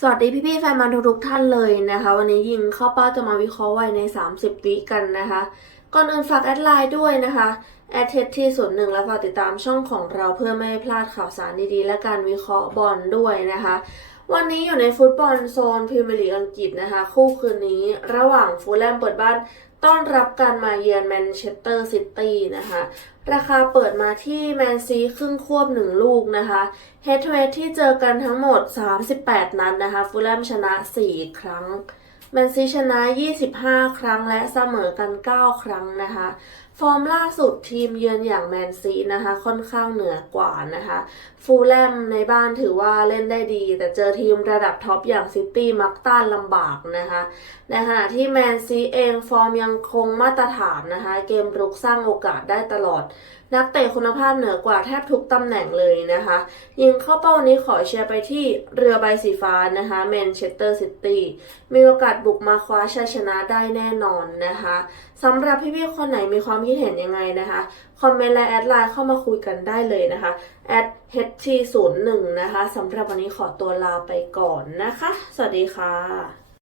สวัสดีพี่ๆแฟนบอลทุกๆท่านเลยนะคะ วันนี้ยิงเข้าเป้าจะมาวิเคราะห์ไว้ใน 30วิกันนะคะ ก่อนอื่นฝากแอดไลน์ด้วยนะคะแอดเทสที่ส่วนหนึ่งและฝากติดตามช่องของเราเพื่อไม่ให้พลาดข่าวสารดีๆ และการวิเคราะห์บอลด้วยนะคะ วันนี้อยู่ในฟุตบอลโซนพรีเมียร์ลีกอังกฤษนะคะ คู่คืนนี้ระหว่างฟูลแลมเปิดบ้านต้อนรับการมาเยือนแมนเชสเตอร์ซิตี้นะคะ ราคาเปิดมาที่แมนซีครึ่งควบหนึ่งลูกนะคะเฮด o เ a ที่เจอกันทั้งหมด 38 นัดนนะคะ ฟูลแลมชนะ 4 ครั้งแมนซีชนะ 25 ครั้งและเสมอกัน 9 ครั้งนะคะ ฟอร์มล่าสุดทีมเยือนอย่างแมนซีนะคะ ค่อนข้างเหนือกว่านะคะ ฟูลแลมในบ้านถือว่าเล่นได้ดี แต่เจอทีมระดับท็อปอย่างซิตี้มักต้านลำบากนะคะ ในขณะที่แมนซีเองฟอร์มยังคงมาตรฐานนะคะ เกมรุกสร้างโอกาสได้ตลอด นักเตะคุณภาพเหนือกว่าแทบทุกตำแหน่งเลยนะคะ ยิงเข้าเป้านี้ขอเชียร์ไปที่เรือใบสีฟ้านะคะแมนเชสเตอร์ซิตี้มีโอกาสบุกมาคว้าชัยชนะได้แน่นอนนะคะสำหรับพี่ๆคนไหนมีความคิดเห็นยังไงนะคะคอมเมนต์และแอดไลน์เข้ามาคุยกันได้เลยนะคะแอด ht01 นะคะสำหรับวันนี้ขอตัวลาไปก่อนนะคะ สวัสดีค่ะ